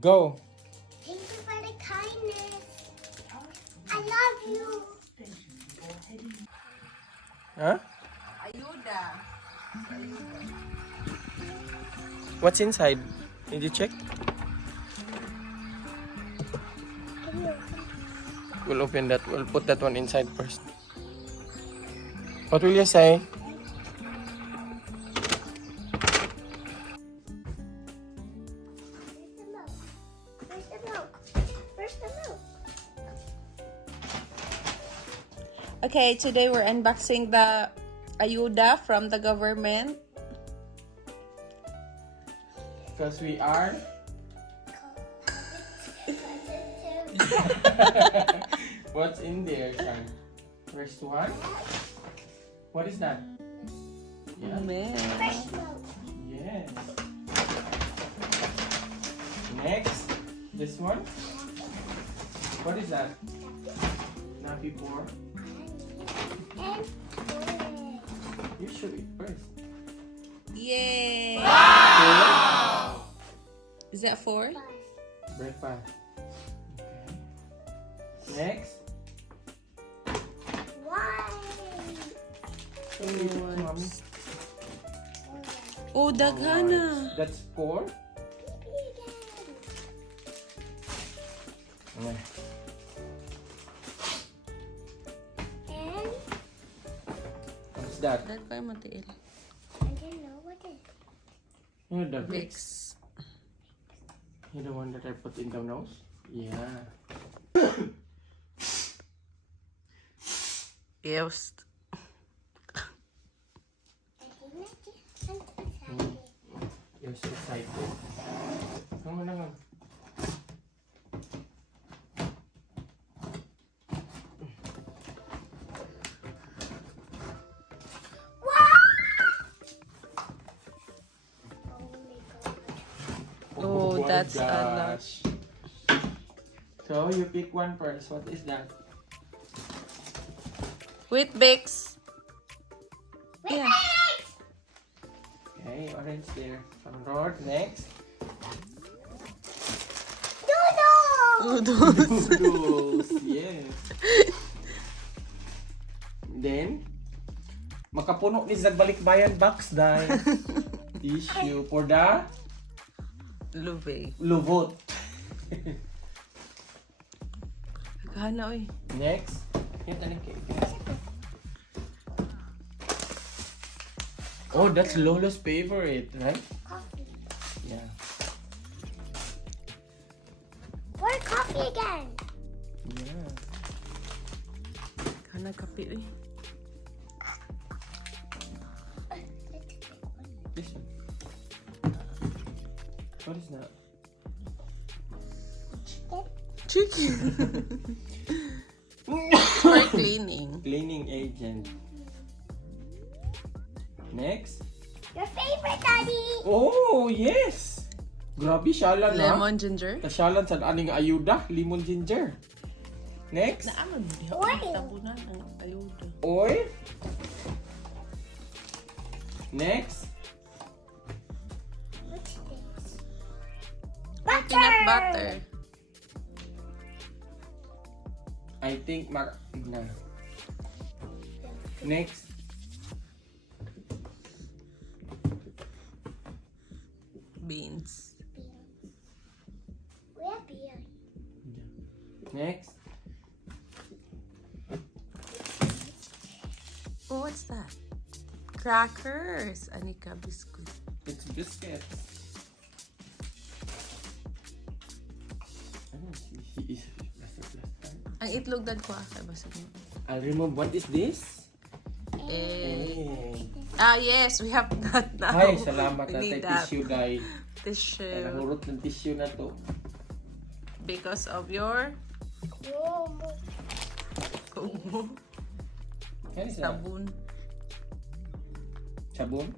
Go. Thank you for the kindness. I love you. Huh? Ayuda. What's inside? Did you check? Can you open? We'll open that. We'll put that one inside first. What will you say? Where's the milk? Where's the milk? Okay, today we're unboxing the Ayuda from the government. Because we are. What's in there, son? First one. What is that? Yeah. Fresh milk. Yes. Next, this one. What is that? Nappy pour. And You should eat first. Yay! Wow! Is that 4? Breakfast. Okay. Next. why? Mommy. Oh, daghana. That's 4. Okay. And What's that? Dad ko ay matiil. I didn't know what it is. You're the Vicks. You're the one that I put in the nose? Yeah. Yes. You're so excited. Come on. Oh, my that's a lot. gosh. So you pick one first. What is that? With Vicks. Yeah. Okay, orange there. Some road. Next. Noodles. Noodles. Yes. Then, makapuno ni Zagbalikbayan box dahil tissue for the Luve. luvot. Daghana oy. Next. Yan, tanig cake. Oh, that's Lolo's favorite, right? Coffee. Yeah. More coffee again. Yeah. Daghana kape oy. This one. What is that? Chicken. For cleaning. Cleaning agent. Next. Your favorite, Daddy. Oh, yes! Grabe, shalan na. Lemon ginger. Kasyalan sa aning ayuda, lemon ginger. Next. Naaman mo diha. Oil. Tabunan ang ayuda. Oil. Next. What's this? Peanut butter. I think na. Next. Beans. Where beer? Next. Oh, what's that? Crackers. Anika biscuit. It's biscuits. I don't see. Ang itlog dad ko kay basig mo. I'll remove. What is this? Eh. Eh. Yes, we have that now. Ay, salamat We na need tayo that. tissue guy. Ay, Tissue. nahurot ng tissue na to. Because of your kumo. Ano is that? Sabon. Sabon?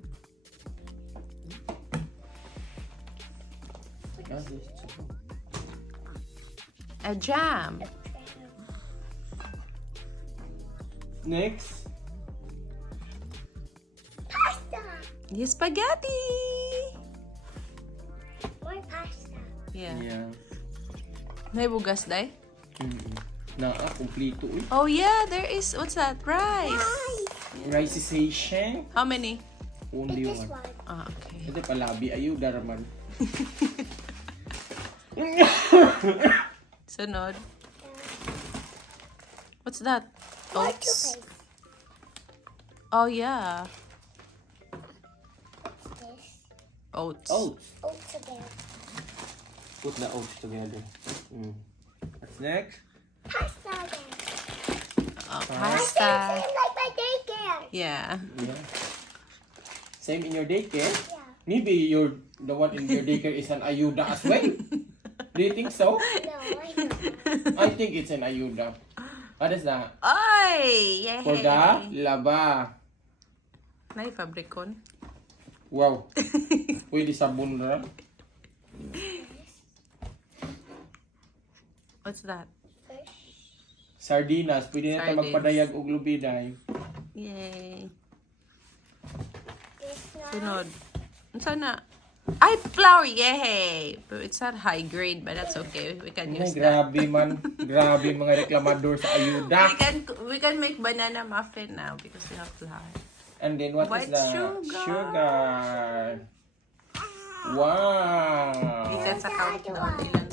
Ah, this sabon. A jam. Next. Pasta. Yung spaghetti. More pasta. Yeah. Yeah. May bugas, day? Kumplito eh. Oh yeah, there is, what's that? Rice. Riceization. How many? Only This one. one. Ah, okay. Ito palabi, ayuda raman. Sunod. What's that? More Oats. toothpaste. Oh yeah. What's this? Oats. Oats. Oats again. Put the oats together. What's next? Pasta again. Pasta. Same like my daycare. Yeah. Yeah. Same in your daycare? Yeah. Maybe the one in your daycare is an Ayuda as well. Do you think so? No, I know. I think it's an Ayuda. What is that? Ay! Yay! For the laba. Nay, fabrikon. Wow. Pwede sabon na. What's that? Fish. Sardinas. Pwede na tayo Sardines. magpadayag og lubiday. Yay. This one. Sunod. Saan na? Ay, flour! Yay! But it's not high grade, but that's okay. We can Ay, use that. grabe man. Grabe mga reklamador sa Ayuda. We can make banana muffin now because we have flour. And then what White is that? sugar. Wow. Ikan sa count doon ilan.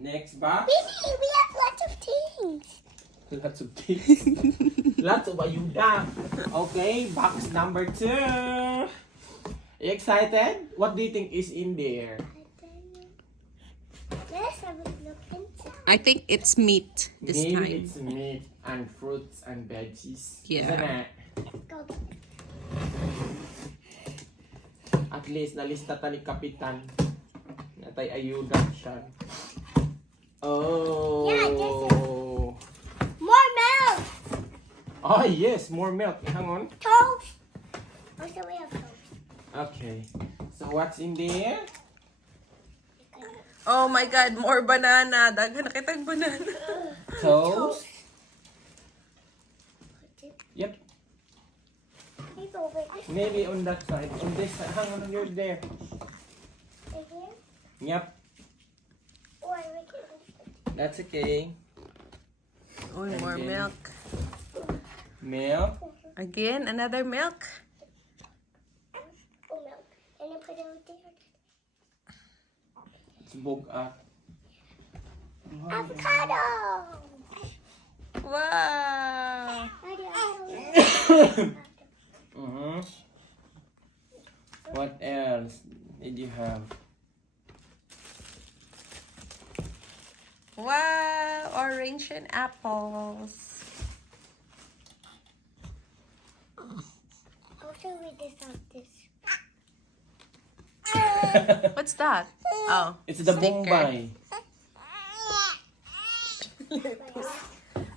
Next box. Baby, we have lots of things. Lots of things. Lots of Ayuda. Okay, box number 2. You excited? What do you think is in there? Let's have a look inside. I think it's meat this Maybe time. it's meat and fruits and veggies. Yeah. Isn't it? Go. At least nalista ta ni Kapitan. Natay Ayuda siya. Oh. Yeah, this More milk. Oh yes, more milk. Hang on. Toast. Also, we have toast. Okay. So what's in there? Oh my God, more banana. Dagan na kitang banana. Toast. Yep. It's over this Maybe on that side. On this side. Hang on, you're there. right here. Yep. Or we can. That's okay. Oh, more Again. milk. Milk. Again, another milk. Oh, milk. And then put it over there. It's bug up. Avocado. Wow. What else did you have? Wow, orange and apples. Also, we just have this. What's that? Oh, It's the sticker. Bombay.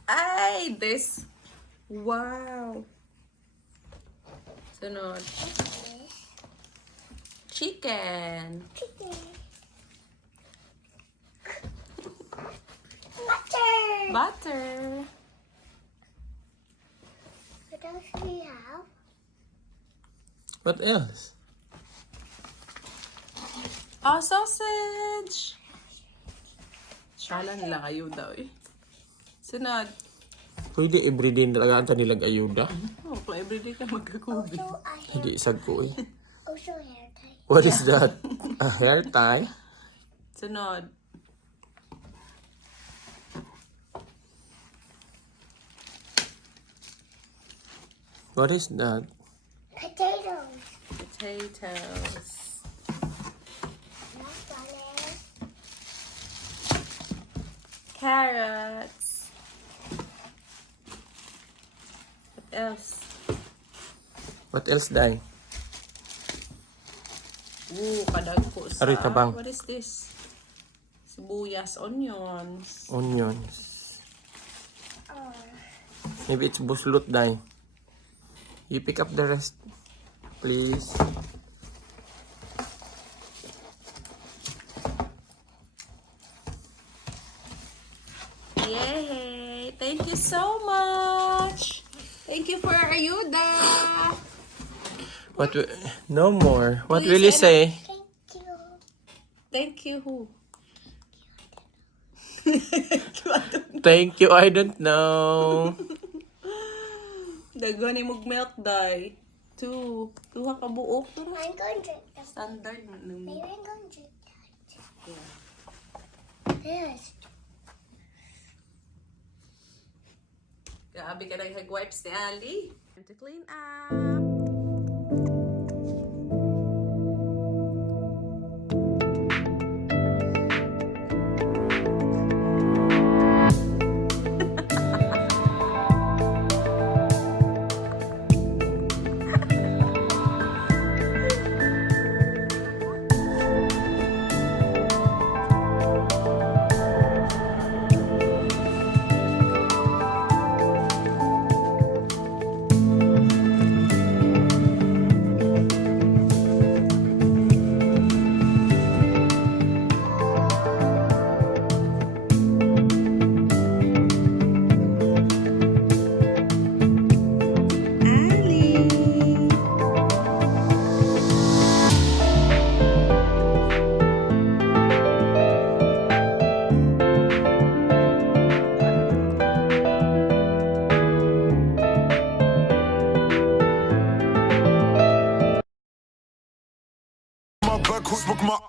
Ay, this. Wow. Sunod. Chicken. Chicken. Butter. Butter. What else do we have? What else? Oh, sausage. Shala nila kayo daw eh. Sunod. Pwede everyday talaga nilag Ayuda. Oh, kung everyday ka magkakubi. Also, I have Hindi isag ko eh. also hair tie. What is that? A hair tie? Sunod. What is that? Potatoes. Potatoes. Lettuce. Carrots. What else? What else, Day? Ooh, kadagko sa... Aray, tabang. What is this? Sibuyas, onions. Onions. Oh. Maybe it's buslot, Day. You pick up the rest, please. Yay! Thank you so much! Thank you for Ayuda! No more. What Please, will you say? Thank you. Thank you. you who? Thank you, I don't know. Daghan ni mog milk dye. Duha ka buok to. I'm going to drink the Standard na nung. Maybe I'm going to drink Yeah. this. Grabe ka nag-wipes ni Ali. Time to clean up. my back, smoke my